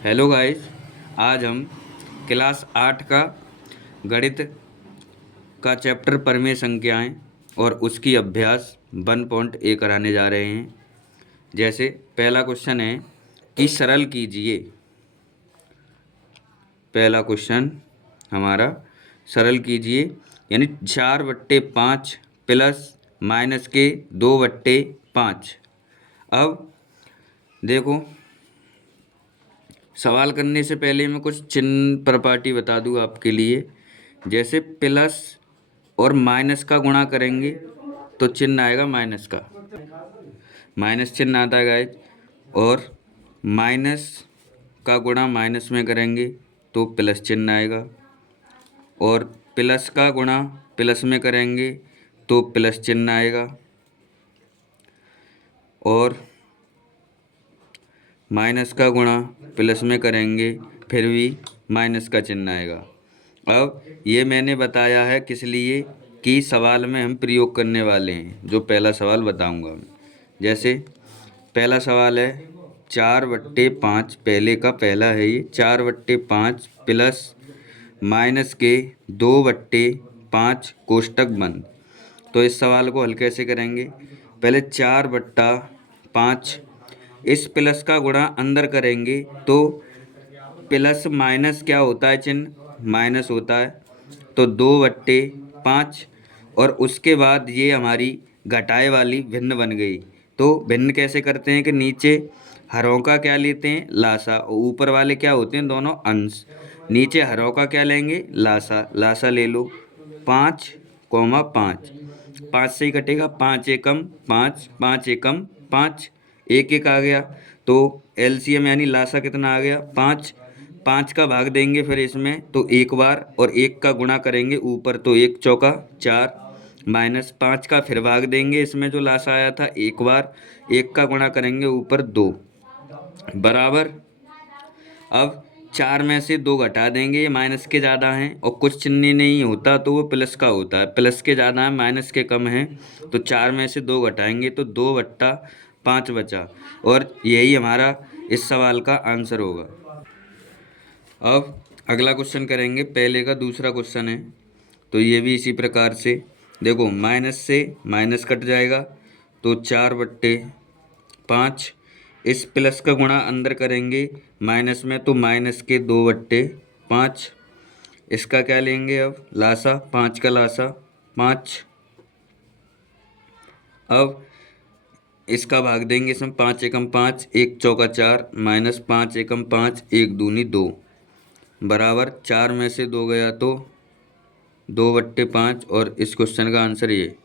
Hello guys. आज हम class 8 का गणित का चैप्टर परमेय संख्याएं और उसकी अभ्यास 1.a कराने जा रहे हैं। जैसे पहला क्वेश्चन है कि सरल कीजिए। पहला क्वेश्चन हमारा सरल कीजिए यानी 4/5 प्लस माइनस के 2/5। अब देखो, सवाल करने से पहले मैं कुछ चिन्ह प्रॉपर्टी बता दूँ आपके लिए। जैसे प्लस और माइनस का गुणा करेंगे तो चिन्ह आएगा माइनस का, माइनस चिन्ह आता है गाइज। और माइनस का गुणा माइनस में करेंगे तो प्लस चिन्ह आएगा, और प्लस का गुणा प्लस में करेंगे तो प्लस चिन्ह आएगा, और माइनस का गुणा प्लस में करेंगे फिर भी माइनस का चिन्ह आएगा। अब ये मैंने बताया है किस लिए कि सवाल में हम प्रयोग करने वाले हैं, जो पहला सवाल बताऊंगा मैं। जैसे पहला सवाल है 4/5, पहले का पहला है ये 4/5 प्लस माइनस के 2/5 कोष्टक बंद। तो इस सवाल को हल कैसे करेंगे? पहले 4/5, इस प्लस का गुणा अंदर करेंगे तो प्लस माइनस क्या होता है, चिन्ह माइनस होता है, तो 2/5। और उसके बाद ये हमारी घटाए वाली भिन्न बन गई। तो भिन्न कैसे करते हैं कि नीचे हरों का क्या लेते हैं, लासा, और ऊपर वाले क्या होते हैं, दोनों अंश। नीचे हरों का क्या लेंगे, लासा, लासा ले लो। 5, 5 से ही कटेगा, 5 एकम 5, 5 एकम 5, एक एक आ गया। तो एलसीएम यानी लासा कितना आ गया, 5। 5 का भाग देंगे फिर इसमें तो एक बार, और एक का गुणा करेंगे ऊपर तो 1 चौका 4, माइनस 5 का फिर भाग देंगे इसमें जो लासा आया था एक बार, एक का गुणा करेंगे ऊपर 2, बराबर। अब 4 में से 2 घटा देंगे, ये माइनस के ज़्यादा हैं, और कुछ चिन्ह नहीं होता तो वो प्लस का होता है, प्लस के ज़्यादा है माइनस के कम है, तो 4 में से 2 घटाएंगे तो 2/5 बचा, और यही हमारा इस सवाल का आंसर होगा। अब अगला क्वेश्चन करेंगे, पहले का दूसरा क्वेश्चन है, तो ये भी इसी प्रकार से देखो, माइनस से माइनस कट जाएगा तो 4/5, इस प्लस का गुणा अंदर करेंगे माइनस में तो माइनस के 2/5, इसका क्या लेंगे अब, लासा, 5 का लासा 5। अब इसका भाग देंगे इसमें, 5 एकम 5, 1 चौका 4, माइनस 5 एकम 5, 1 दूनी 2, बराबर। 4 में से 2 गया तो 2/5, और इस क्वेश्चन का आंसर ये।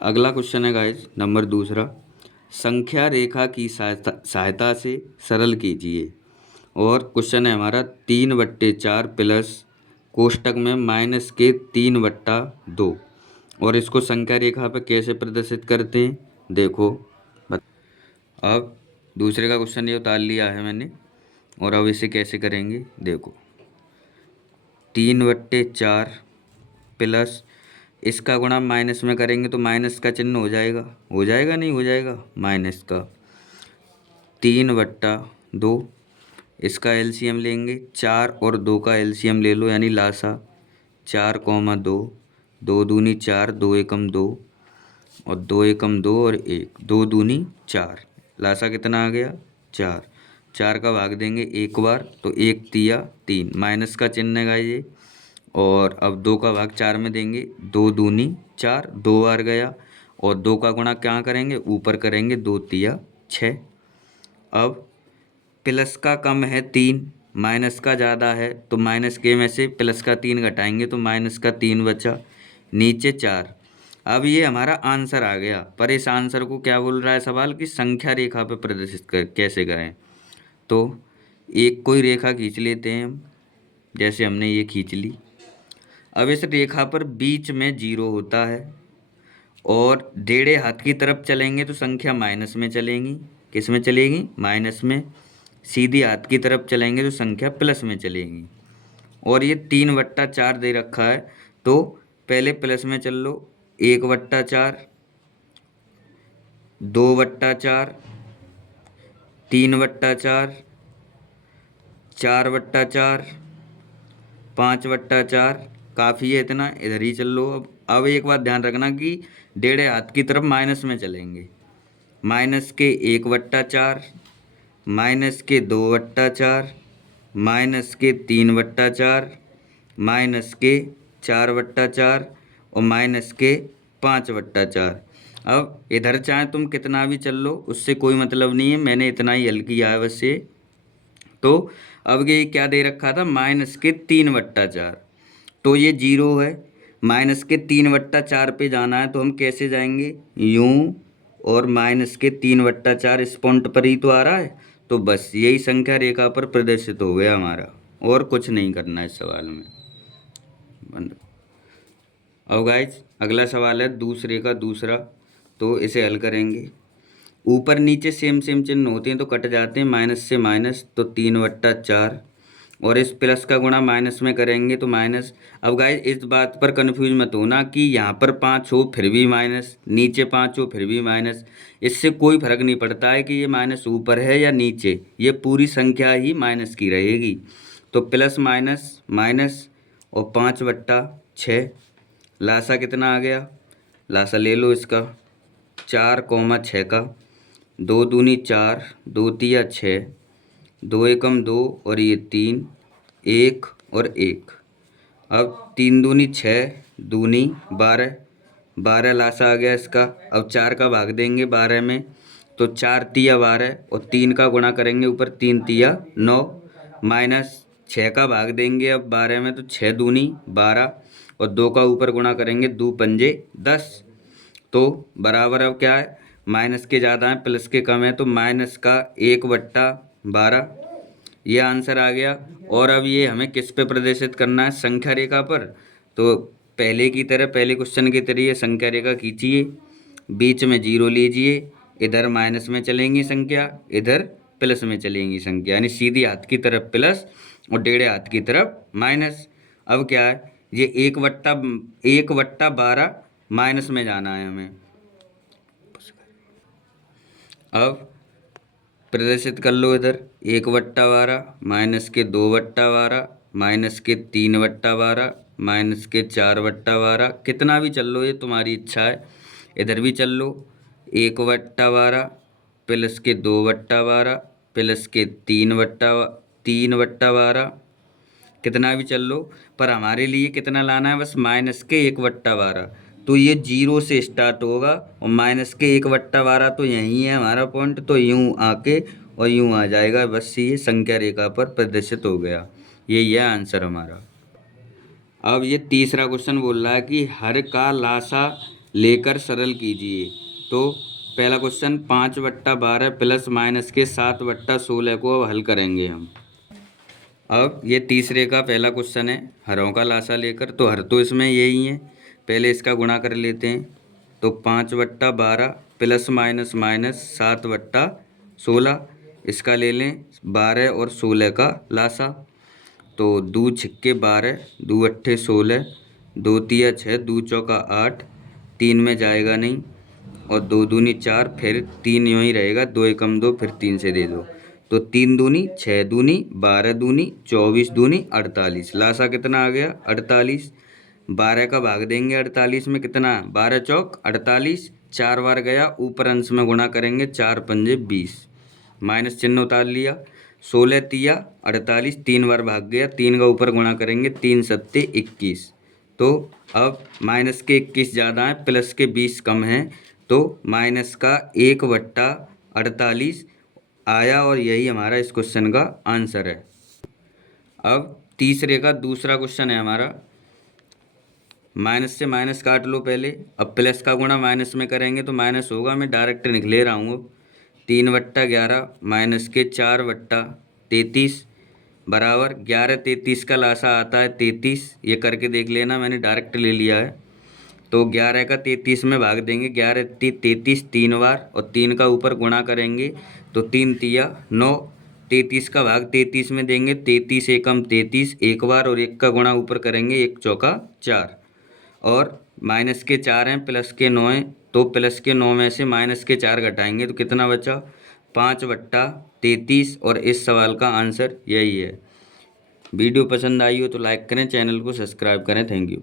अगला क्वेश्चन है गाइस नंबर दूसरा, संख्या रेखा की सहायता से सरल कीजिए। और क्वेश्चन है हमारा 3/4 प्लस कोष्टक में माइनस के 3/2, और इसको संख्या रेखा पर कैसे प्रदर्शित करते हैं देखो। अब दूसरे का क्वेश्चन ये उतार लिया है मैंने, और अब इसे कैसे करेंगे देखो। 3/4 प्लस इसका गुणा माइनस में करेंगे तो माइनस का चिन्ह हो जाएगा, हो जाएगा नहीं हो जाएगा, माइनस का 3/2, इसका एलसीएम लेंगे, 4 और 2 का एलसीएम ले लो यानी लासा, 4, 2, 2 दूनी 4, 2 एकम 2, और 2 एकम 2 और 1, 2 दूनी 4, लासा कितना आ गया 4। 4 का भाग देंगे एक बार तो 1 तिया 3, माइनस का चिन्ह है ये। और अब 2 का भाग 4 में देंगे, 2 दूनी 4, 2 बार गया, और 2 का गुणा क्या करेंगे, ऊपर करेंगे, 2 तिया 6। अब प्लस का कम है 3, माइनस का ज़्यादा है, तो माइनस के में से प्लस का 3 घटाएंगे तो माइनस का 3 बचा, नीचे 4। अब ये हमारा आंसर आ गया, पर इस आंसर को क्या बोल रहा है सवाल कि संख्या रेखा पर प्रदर्शित कैसे करें। तो एक कोई रेखा खींच लेते हैं हम, जैसे हमने ये खींच ली। अब इस रेखा पर बीच में 0 होता है, और डेढ़े हाथ की तरफ चलेंगे तो संख्या माइनस में चलेंगी, किस में चलेगी, माइनस में। सीधी हाथ की तरफ चलेंगे तो संख्या प्लस में चलेगी। और ये 3/4 दे रखा है, तो पहले प्लस में चल लो, 1/4, 2/4, 3/4, 4/4, 5/4, काफ़ी है इतना, इधर ही चल लो। अब एक बात ध्यान रखना कि डेढ़े हाथ की तरफ माइनस में चलेंगे। माइनस के 1/4, माइनस के 2/4, माइनस के 3/4, माइनस के 4/4 और माइनस के 5/4। अब इधर चाहे तुम कितना भी चल लो, उससे कोई मतलब नहीं है, मैंने इतना ही हल किया है बस ये। तो अब ये क्या दे रखा था, माइनस के 3/4, तो ये जीरो है। माइनस के 3/4 पे जाना है तो हम कैसे जाएंगे, यूं, और माइनस के 3/4 इस पॉइंट पर ही तो आ रहा है, तो बस यही संख्या रेखा पर प्रदर्शित हो गया हमारा, और कुछ नहीं करना है इस सवाल में। बंद। अब गाइस अगला सवाल है दूसरे का दूसरा, तो इसे हल करेंगे। ऊपर नीचे सेम सेम चिन्ह होते हैं तो कट जाते हैं, माइनस से माइनस तो 3/4, और इस प्लस का गुणा माइनस में करेंगे तो माइनस। अब गाइस इस बात पर कन्फ्यूज मत होना कि यहाँ पर 5 हो फिर भी माइनस, नीचे 5 हो फिर भी माइनस, इससे कोई फर्क नहीं पड़ता है कि ये माइनस ऊपर है या नीचे, ये पूरी संख्या ही माइनस की रहेगी। तो प्लस माइनस माइनस और 5/6, लासा कितना आ गया, लासा ले लो इसका, 4, 6 का, 2×2 = 4, 2×3 = 6, 2×1 = 2 और ये 3, 1 और 1। अब 3×2 = 6, 2×2 = 12, 12 लासा आ गया इसका। अब 4 का भाग देंगे 12 में, तो 4×3 = 12 और 3 का गुणा करेंगे ऊपर, 3×3 = 9, माइनस 6 का भाग देंगे अब 12 में, तो 6×2 = 12 और 2 का ऊपर गुणा करेंगे, 2×5 = 10। तो बराबर अब क्या है, माइनस के ज़्यादा है प्लस के कम है, तो माइनस का 1/12, ये आंसर आ गया। और अब ये हमें किस पे प्रदर्शित करना है, संख्या रेखा पर। तो पहले की तरह, पहले क्वेश्चन की तरह ये संख्या रेखा खींचिए, बीच में जीरो लीजिए, इधर माइनस में चलेंगी संख्या, इधर प्लस में चलेंगी संख्या, यानी सीधी हाथ की तरफ प्लस और टेढ़े हाथ की तरफ माइनस। अब क्या है, ये 1/12 माइनस में जाना है हमें। अब प्रदर्शित कर लो इधर, 1/12 माइनस के 2/12 माइनस के 3/12 माइनस के 4/12, कितना भी चल लो, ये तुम्हारी इच्छा है। इधर भी चल लो, 1/12 प्लस के 2/12 प्लस के 3/12, कितना भी चल लो, पर हमारे लिए कितना लाना है, बस माइनस के 1/12। तो ये जीरो से स्टार्ट होगा और माइनस के 1/12 तो यहीं है हमारा पॉइंट, तो यूं आके और यूं आ जाएगा, बस ये संख्या रेखा पर प्रदर्शित हो गया। ये आंसर हमारा। अब ये तीसरा क्वेश्चन बोल रहा है कि हर का लासा लेकर सरल कीजिए। तो पहला क्वेश्चन 5/12 प्लस माइनस के 7/16 को अब हल करेंगे हम। अब ये तीसरे का पहला क्वेश्चन है, हरों का लासा लेकर, तो हर तो इसमें यही है, पहले इसका गुणा कर लेते हैं। तो 5/12 प्लस माइनस माइनस 7/16, इसका ले लें 12 और 16 का लासा। तो 2×6 = 12, 2×8 = 16, 2×3 = 6, 2×4 = 8, 3 में जाएगा नहीं, और 2×2 = 4, फिर 3 यूँ ही रहेगा, 2×1 = 2, फिर 3 से दे दो, तो 3×2 = 6, 2×2 = 12, 2×2 = 24, 2×2 = 48, लासा कितना आ गया 48। 12 का भाग देंगे 48 में, कितना 12×4 = 48, 4 बार गया, ऊपर अंश में गुणा करेंगे, 4×5 = 20, माइनस चिन्ह उतार लिया। 16×3 = 48, 3 बार भाग गया, 3 का ऊपर गुणा करेंगे, 3×7 = 21। तो अब माइनस के 21 ज़्यादा है प्लस के 20 कम है, तो माइनस का 1/48 आया, और यही हमारा इस क्वेश्चन का आंसर है। अब तीसरे का दूसरा क्वेश्चन है हमारा, माइनस से माइनस काट लो पहले, अब प्लस का गुणा माइनस में करेंगे तो माइनस होगा, मैं डायरेक्ट लिख ले रहा हूँ। 3/11 माइनस के 4/33 बराबर 11×33 का लासा आता है 33, ये करके देख लेना, मैंने डायरेक्ट ले लिया है। तो 11 का 33 में भाग देंगे, 11×33 3 बार, और 3 का ऊपर गुणा करेंगे, तो 3×3 = 9, 33 का भाग 33 में देंगे, 33×1 = 33 एक बार, और 1 का गुणा ऊपर करेंगे, 1×4 = 4, और माइनस के 4 हैं प्लस के 9 हैं, तो प्लस के 9 में से माइनस के 4 घटाएंगे तो कितना बचा, 5/11 33 और इस सवाल का आंसर यही है। वीडियो पसंद आई हो तो लाइक करें, चैनल को सब्सक्राइब करें। Thank you.